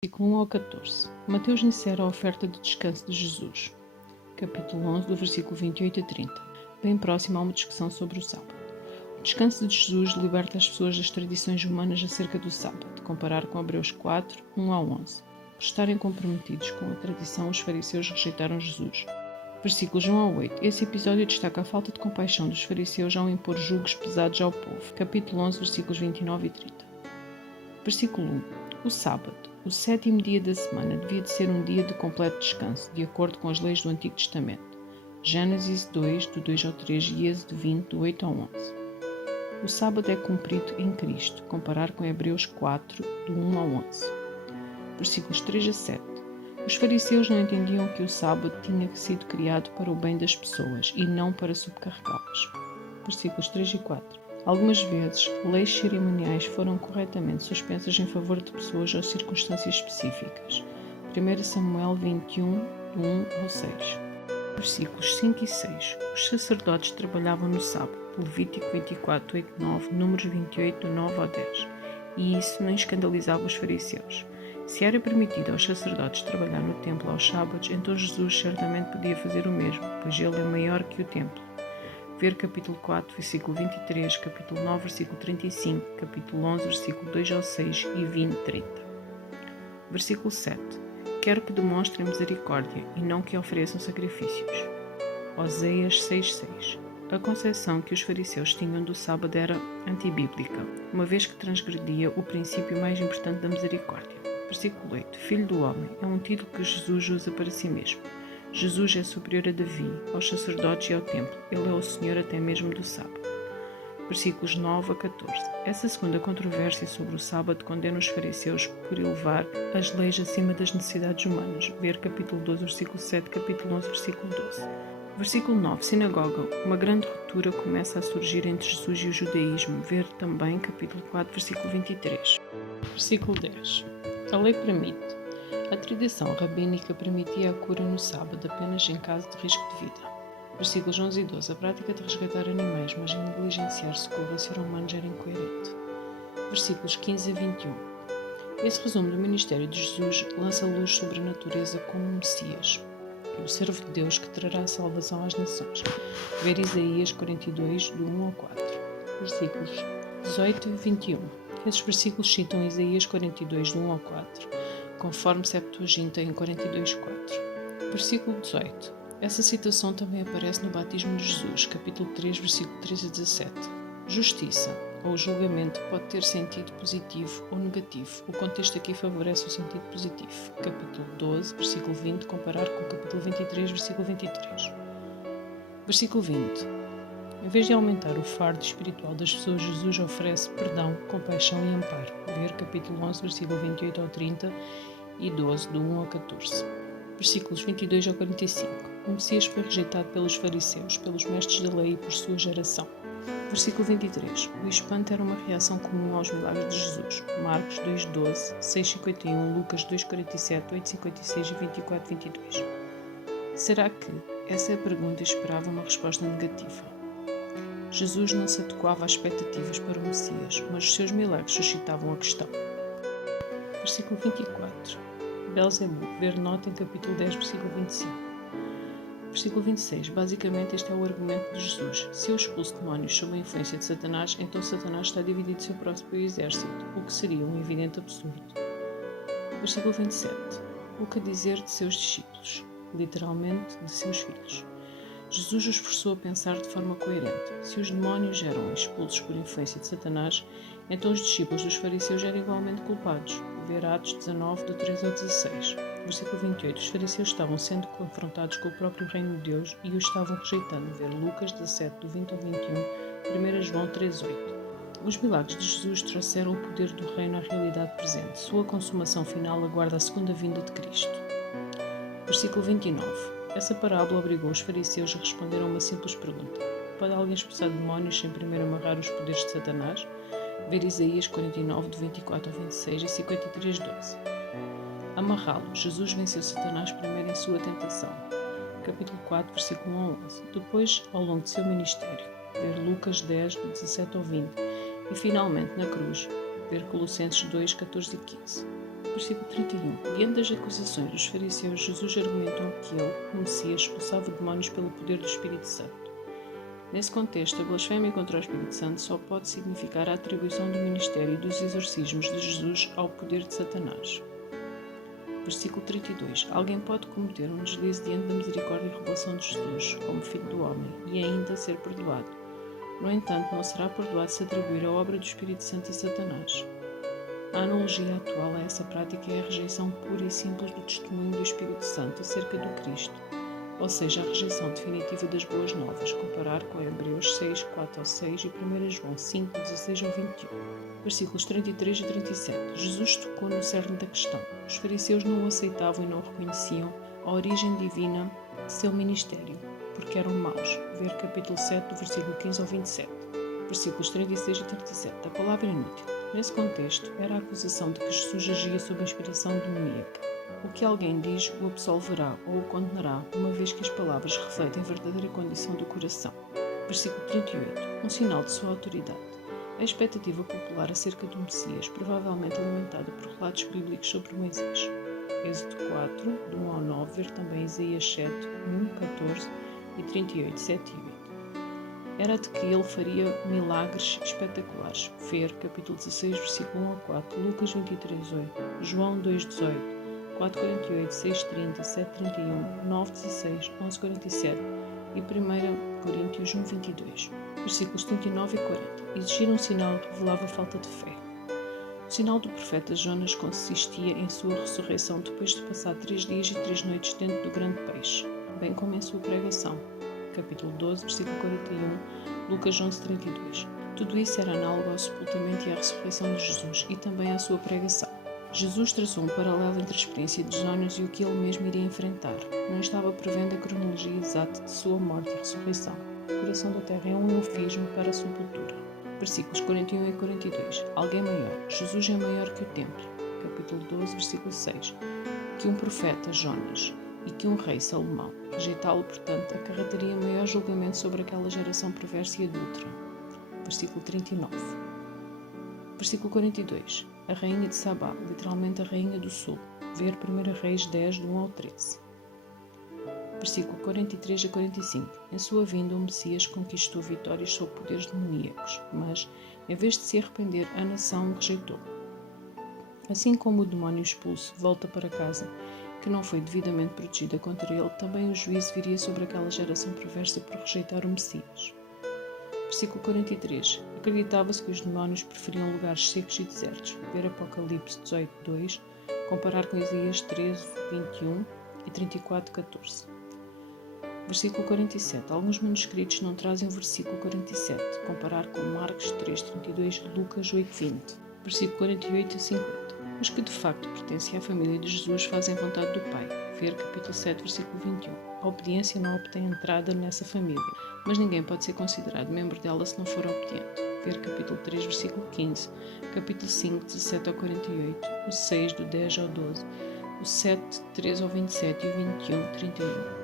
Versículo 1 ao 14. Mateus insere a oferta de descanso de Jesus. Capítulo 11, do versículo 28 a 30. Bem próximo a uma discussão sobre o sábado. O descanso de Jesus liberta as pessoas das tradições humanas acerca do sábado, comparar com Hebreus 4, 1 a 11. Por estarem comprometidos com a tradição, os fariseus rejeitaram Jesus. Versículos 1 a 8. Esse episódio destaca a falta de compaixão dos fariseus ao impor julgos pesados ao povo. Capítulo 11, versículos 29 e 30. Versículo 1. O sábado, o sétimo dia da semana, devia de ser um dia de completo descanso, de acordo com as leis do Antigo Testamento. Gênesis 2, do 2 ao 3 e Êxodo 20, do 8 ao 11. O sábado é cumprido em Cristo, comparar com Hebreus 4, do 1 ao 11. Versículos 3 a 7. Os fariseus não entendiam que o sábado tinha sido criado para o bem das pessoas e não para subcarregá-las. Versículos 3 e 4. Algumas vezes, leis cerimoniais foram corretamente suspensas em favor de pessoas ou circunstâncias específicas. 1 Samuel 21, do 1 ao 6. Versículos 5 e 6. Os sacerdotes trabalhavam no sábado. Levítico 24, 8 e 9, Números 28, do 9 ao 10. E isso não escandalizava os fariseus. Se era permitido aos sacerdotes trabalhar no templo aos sábados, então Jesus certamente podia fazer o mesmo, pois ele é maior que o templo. Ver capítulo 4, versículo 23, capítulo 9, versículo 35, capítulo 11, versículo 2 ao 6 e 20, 30. Versículo 7. Quero que demonstrem misericórdia e não que ofereçam sacrifícios. Oséias 6:6. A concepção que os fariseus tinham do sábado era antibíblica, uma vez que transgredia o princípio mais importante da misericórdia. Versículo 8. Filho do homem é um título que Jesus usa para si mesmo. Jesus é superior a Davi, aos sacerdotes e ao templo. Ele é o Senhor até mesmo do sábado. Versículos 9 a 14. Essa segunda controvérsia sobre o sábado condena os fariseus por elevar as leis acima das necessidades humanas. Ver capítulo 12, versículo 7, capítulo 11, versículo 12. Versículo 9. Sinagoga. Uma grande ruptura começa a surgir entre Jesus e o judaísmo. Ver também capítulo 4, versículo 23. Versículo 10. A lei permite. A tradição rabínica permitia a cura no sábado apenas em caso de risco de vida. Versículos 11 e 12. A prática de resgatar animais, mas negligenciar socorro a ser humanos era incoerente. Versículos 15 a 21. Esse resumo do ministério de Jesus lança luz sobre a natureza como Messias, o servo de Deus que trará a salvação às nações. Ver Isaías 42, do 1 ao 4. Versículos 18 e 21. Esses versículos citam Isaías 42, do 1 ao 4. Conforme Septuaginta em 42:4. Versículo 18. Essa citação também aparece no batismo de Jesus, capítulo 3, versículo 13 a 17. Justiça, ou julgamento, pode ter sentido positivo ou negativo. O contexto aqui favorece o sentido positivo. Capítulo 12, versículo 20, comparar com o capítulo 23, versículo 23. Versículo 20. Em vez de aumentar o fardo espiritual das pessoas, Jesus oferece perdão, compaixão e amparo. Ver capítulo 11, versículo 28 ao 30 e 12, do 1 ao 14. Versículos 22 ao 45. O Messias foi rejeitado pelos fariseus, pelos mestres da lei e por sua geração. Versículo 23. O espanto era uma reação comum aos milagres de Jesus. Marcos 2:12, 6:51, Lucas 2:47, 8:56 e 24:22. Será que essa pergunta esperava uma resposta negativa? Jesus não se adequava às expectativas para o Messias, mas os seus milagres suscitavam a questão. Versículo 24. Belzebu, ver nota em capítulo 10, versículo 25. Versículo 26. Basicamente este é o argumento de Jesus. Se eu expulso demónios sob a influência de Satanás, então Satanás está dividido seu próprio exército, o que seria um evidente absurdo. Versículo 27. O que dizer de seus discípulos? Literalmente, de seus filhos. Jesus os forçou a pensar de forma coerente. Se os demónios eram expulsos por influência de Satanás, então os discípulos dos fariseus eram igualmente culpados. Ver Atos 19, do 13 ao 16. Versículo 28. Os fariseus estavam sendo confrontados com o próprio reino de Deus e o estavam rejeitando. Ver Lucas 17, do 20 ao 21, 1 João 3, 8. Os milagres de Jesus trouxeram o poder do reino à realidade presente. Sua consumação final aguarda a segunda vinda de Cristo. Versículo 29. Essa parábola obrigou os fariseus a responder a uma simples pergunta. Pode alguém expulsar demónios sem primeiro amarrar os poderes de Satanás? Ver Isaías 49, do 24 ao 26 e 53, 12. Amarrá-lo. Jesus venceu Satanás primeiro em sua tentação. Capítulo 4, versículo 1 a 11. Depois, ao longo de seu ministério. Ver Lucas 10, do 17 ao 20. E finalmente, na cruz. Ver Colossenses 2, 14 e 15. Versículo 31. Diante das acusações dos fariseus, Jesus argumentou que ele, o Messias, expulsava demónios pelo poder do Espírito Santo. Nesse contexto, a blasfémia contra o Espírito Santo só pode significar a atribuição do ministério e dos exorcismos de Jesus ao poder de Satanás. Versículo 32. Alguém pode cometer um deslize diante da misericórdia e revelação de Jesus, como Filho do Homem, e ainda ser perdoado. No entanto, não será perdoado se atribuir a obra do Espírito Santo a Satanás. A analogia atual a essa prática é a rejeição pura e simples do testemunho do Espírito Santo acerca do Cristo, ou seja, a rejeição definitiva das boas novas, comparar com Hebreus 6, 4-6 e 1 João 5, 16-21. Versículos 33 e 37. Jesus tocou no cerne da questão. Os fariseus não o aceitavam e não reconheciam a origem divina de seu ministério, porque eram maus. Ver capítulo 7, do versículo 15 ao 27. Versículos 36 e 37. A palavra inútil. Nesse contexto, era a acusação de que Jesus agia sob inspiração demoníaca. O que alguém diz o absolverá ou o condenará, uma vez que as palavras refletem a verdadeira condição do coração. Versículo 38. Um sinal de sua autoridade. A expectativa popular acerca do Messias, provavelmente alimentada por relatos bíblicos sobre Moisés. Êxodo 4, do 1 ao 9, ver também Isaías 7, 1, 14 e 38, 7 e 8. Era de que ele faria milagres espetaculares. Ver capítulo 16, versículo 1 a 4, Lucas 23, 8, João 2, 18, 4, 48, 6, 30, 7, 31, 9, 16, 11, 47 e 1 Coríntios 1, 22. Versículos 39 e 40. Exigir um sinal revelava falta de fé. O sinal do profeta Jonas consistia em sua ressurreição depois de passar 3 dias e 3 noites dentro do grande peixe, bem como em sua pregação. Capítulo 12, versículo 41, Lucas 11, 32. Tudo isso era análogo ao sepultamento e à ressurreição de Jesus e também à sua pregação. Jesus traçou um paralelo entre a experiência de Jonas e o que ele mesmo iria enfrentar. Não estava prevendo a cronologia exata de sua morte e ressurreição. O coração da terra é um eufismo para a sepultura. Versículos 41 e 42. Alguém maior. Jesus é maior que o templo. Capítulo 12, versículo 6. Que um profeta, Jonas, e que um rei, Salomão. Rejeitá-lo, portanto, acarretaria maior julgamento sobre aquela geração perversa e adúltera. Versículo 39. Versículo 42. A rainha de Sabá, literalmente a rainha do sul. Ver 1 Reis 10, do 1 ao 13. Versículo 43 a 45. Em sua vinda, o Messias conquistou vitórias sobre poderes demoníacos, mas, em vez de se arrepender, a nação o rejeitou. Assim como o demónio expulso volta para casa, que não foi devidamente protegida contra ele, também o juízo viria sobre aquela geração perversa por rejeitar o Messias. Versículo 43. Acreditava-se que os demónios preferiam lugares secos e desertos. Ver Apocalipse 18, 2, comparar com Isaías 13, 21 e 34, 14. Versículo 47. Alguns manuscritos não trazem o versículo 47, comparar com Marcos 3, 32 e Lucas 8, 20. Versículo 48 a 50. Os que de facto pertencem à família de Jesus fazem a vontade do Pai. Ver capítulo 7, versículo 21. A obediência não obtém entrada nessa família, mas ninguém pode ser considerado membro dela se não for obediente. Ver capítulo 3, versículo 15, capítulo 5, 17 ao 48, o 6, do 10 ao 12, o 7, 13 ao 27 e o 21, 31.